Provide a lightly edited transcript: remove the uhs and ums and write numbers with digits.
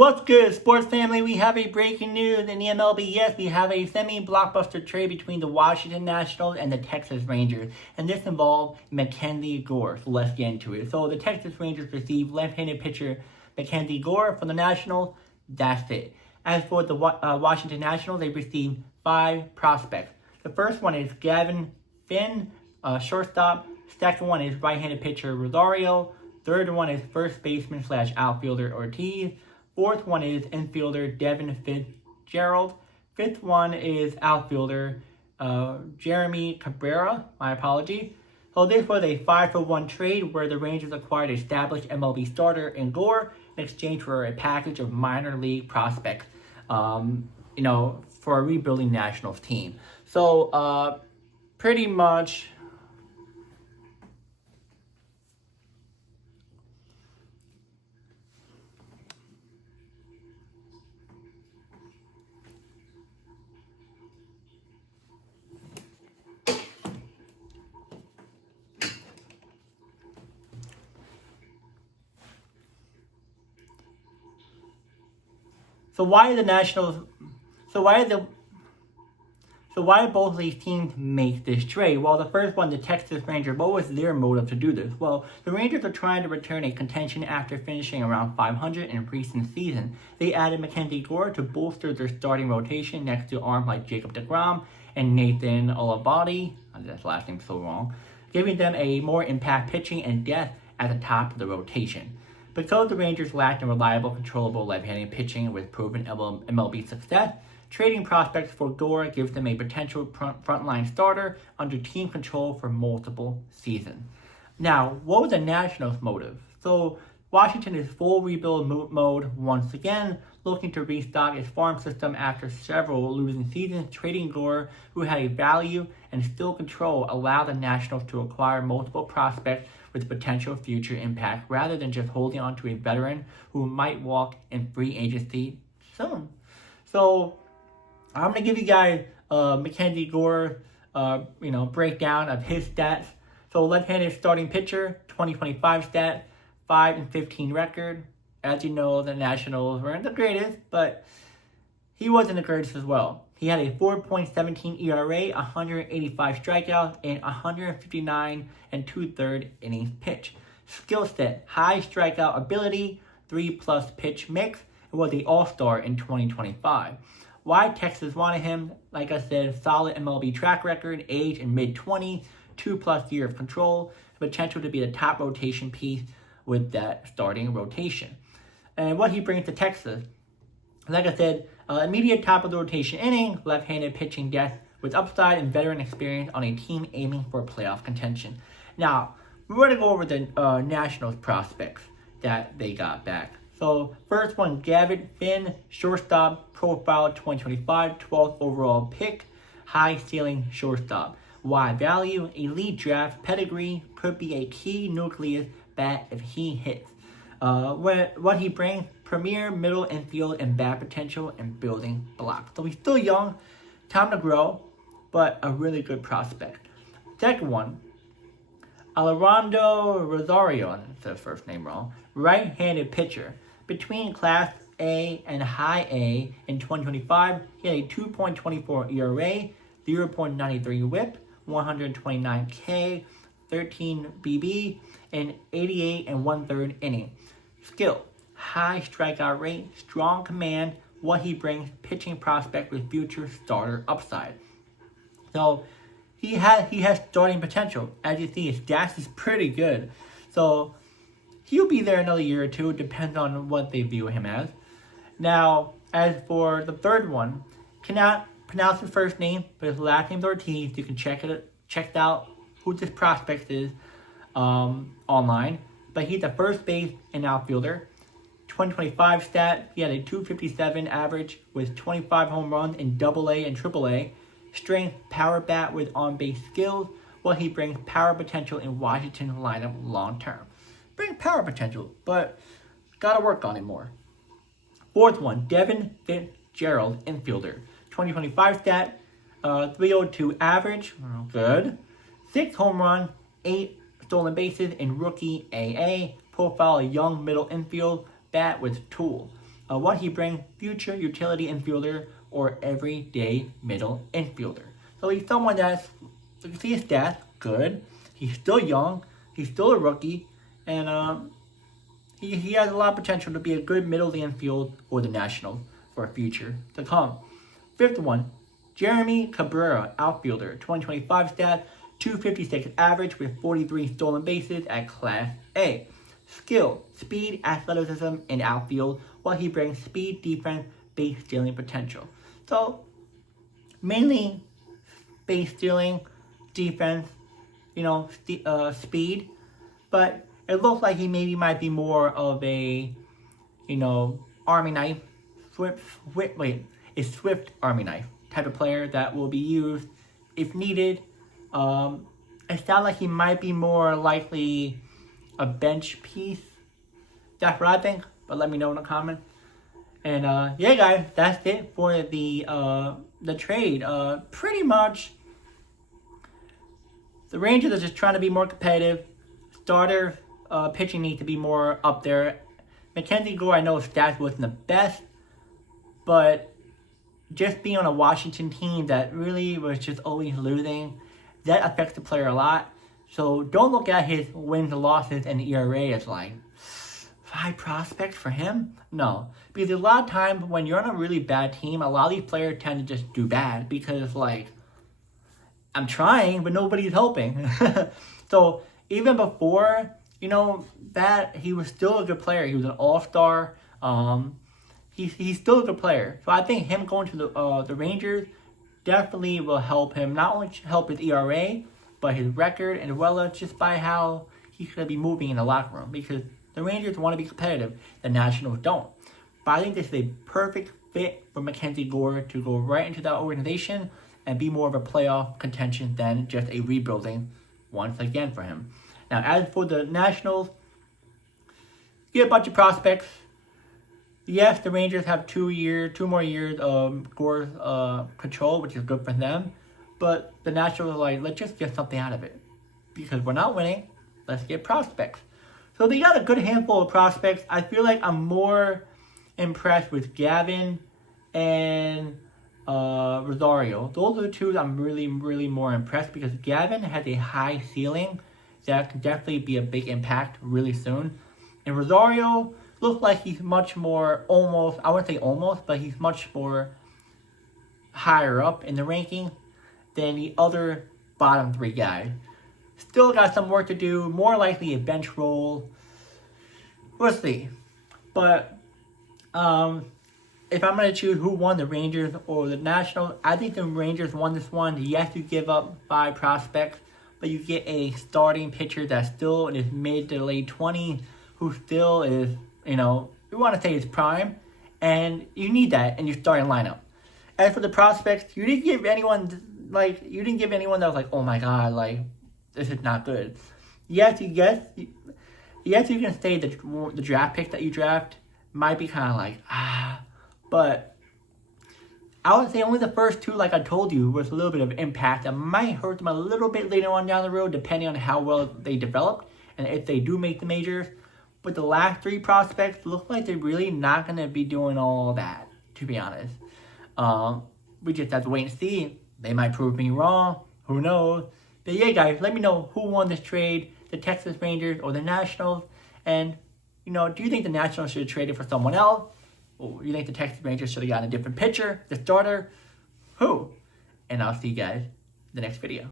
What's good, sports family? We have a breaking news in the MLB. Yes, we have a semi-blockbuster trade between the Washington Nationals and the Texas Rangers, and this involved MacKenzie Gore. So let's get into it. So the Texas Rangers received left-handed pitcher MacKenzie Gore from the Nationals. That's it. As for the Washington Nationals, they received 5 prospects. The first one is Gavin Finn, shortstop. Second one is right-handed pitcher Rosario. Third one is first baseman / outfielder Ortiz. Fourth one is infielder Devin Fitzgerald. Fifth one is outfielder Jeremy Cabrera. My apology. So this was a 5-for-1 trade where the Rangers acquired established MLB starter in Gore in exchange for a package of minor league prospects, for a rebuilding Nationals team. So pretty much. So why did both of these teams make this trade? Well, the first one, the Texas Rangers, what was their motive to do this? Well, the Rangers are trying to return a contention after finishing around 500 in recent season. They added MacKenzie Gore to bolster their starting rotation next to arms like Jacob deGrom and Nathan Olabody. That last name's so wrong. Giving them a more impact pitching and depth at the top of the rotation. Because the Rangers lacked a reliable, controllable left-handed pitching with proven MLB success, trading prospects for Gore gives them a potential frontline starter under team control for multiple seasons. Now, what was the Nationals' motive? So, Washington is full rebuild mode once again, looking to restock its farm system after several losing seasons. Trading Gore, who had a value and still control, allowed the Nationals to acquire multiple prospects with potential future impact rather than just holding on to a veteran who might walk in free agency soon. So I'm going to give you guys MacKenzie Gore breakdown of his stats. So left-handed starting pitcher, 2025 stats, 5-15 record. As you know, the Nationals weren't the greatest, but he wasn't the greatest as well. He had a 4.17 ERA, 185 strikeouts, and 159 2/3 innings pitched. Skill set, high strikeout ability, 3+ pitch mix, and was the all-star in 2025. Why Texas wanted him? Like I said, solid MLB track record, age in mid-20s, 2+ year of control, potential to be a top rotation piece with that starting rotation. And what he brings to Texas, like I said, immediate top of the rotation inning, left-handed pitching depth with upside and veteran experience on a team aiming for playoff contention. Now, we're going to go over the Nationals prospects that they got back. So, first one, Gavin Finn, shortstop, profile 2025, 12th overall pick, high ceiling shortstop. Why value? Elite draft pedigree, could be a key nucleus bat if he hits. What he brings, premier middle infield and bat potential and building blocks. So he's still young, time to grow, but a really good prospect. Second one, Alejandro Rosario, that's the first name wrong, right-handed pitcher. Between Class A and High A in 2025, he had a 2.24 ERA, 0.93 WHIP, 129 K, 13 BB, and 88 1/3 inning. Skill, high strikeout rate, strong command, what he brings, pitching prospect with future starter upside. So he has starting potential. As you see, his stats is pretty good. So he'll be there another year or two, depends on what they view him as. Now, as for the third one, cannot pronounce his first name, but his last name's Ortiz. You can check out who this prospect is online. But he's a first base and outfielder. 2025 stat, he had a 257 average with 25 home runs in AA and AAA. Strength, power bat with on-base skills. Well, he brings power potential in Washington lineup long term. Brings power potential, but gotta work on it more. Fourth one, Devin Fitzgerald, infielder. 2025 stat, 302 average, good. 6 home runs, 8 stolen bases in rookie AA. Profile a young middle infield bat with tool. what he brings: future utility infielder or everyday middle infielder. So he's someone that's, you can see his stats, good. He's still young. He's still a rookie. And he has a lot of potential to be a good middle infield for the Nationals for a future to come. Fifth one, Jeremy Cabrera, outfielder, 2025 stat, 256 average with 43 stolen bases at Class A. Skill, speed, athleticism, and outfield, while he brings speed, defense, base stealing potential. So, mainly base stealing, defense, speed, but it looks like he maybe might be more of a, Army knife, swift Army knife type of player that will be used if needed. It sounds like he might be more likely a bench piece. That's what I think, but let me know in the comments. And yeah, guys, that's it for the trade. Pretty much, the Rangers are just trying to be more competitive. Starter pitching needs to be more up there. MacKenzie Gore, I know his stats wasn't the best, but just being on a Washington team that really was just always losing, that affects the player a lot. So don't look at his wins and losses and ERA as like 5 prospects for him. No, because a lot of times when you're on a really bad team, a lot of these players tend to just do bad because like, I'm trying, but nobody's helping. So even before, that, he was still a good player. He was an all-star. He's still a good player. So I think him going to the Rangers definitely will help him, not only help his ERA, but his record, as well as just by how he's going to be moving in the locker room. Because the Rangers want to be competitive. The Nationals don't. But I think this is a perfect fit for MacKenzie Gore to go right into that organization and be more of a playoff contention than just a rebuilding once again for him. Now, as for the Nationals, get a bunch of prospects. Yes, the Rangers have 2 more years of Gore's control, which is good for them. But the Nationals are like, let's just get something out of it. Because we're not winning, let's get prospects. So they got a good handful of prospects. I feel like I'm more impressed with Gavin and Rosario. Those are the two I'm really, really more impressed, because Gavin has a high ceiling that can definitely be a big impact really soon. And Rosario looks like he's much more I wouldn't say almost, but he's much more higher up in the ranking than the other bottom 3 guys. Still got some work to do, more likely a bench role. We'll see. But if I'm going to choose who won, the Rangers or the Nationals, I think the Rangers won this one. Yes, you give up 5 prospects, but you get a starting pitcher that's still in his mid to late 20s, who still is, we want to say his prime, and you need that in your starting lineup. As for the prospects, you didn't give anyone that was like, oh my god, like, this is not good. Yes, you can say the draft pick that you draft might be kind of like, but I would say only the first 2, like I told you, was a little bit of impact. It might hurt them a little bit later on down the road, depending on how well they developed and if they do make the majors. But the last 3 prospects look like they're really not going to be doing all that, to be honest. We just have to wait and see. They might prove me wrong. Who knows? But yeah, guys, let me know who won this trade, the Texas Rangers or the Nationals. And, do you think the Nationals should have traded for someone else? Or do you think the Texas Rangers should have gotten a different pitcher, the starter? Who? And I'll see you guys in the next video.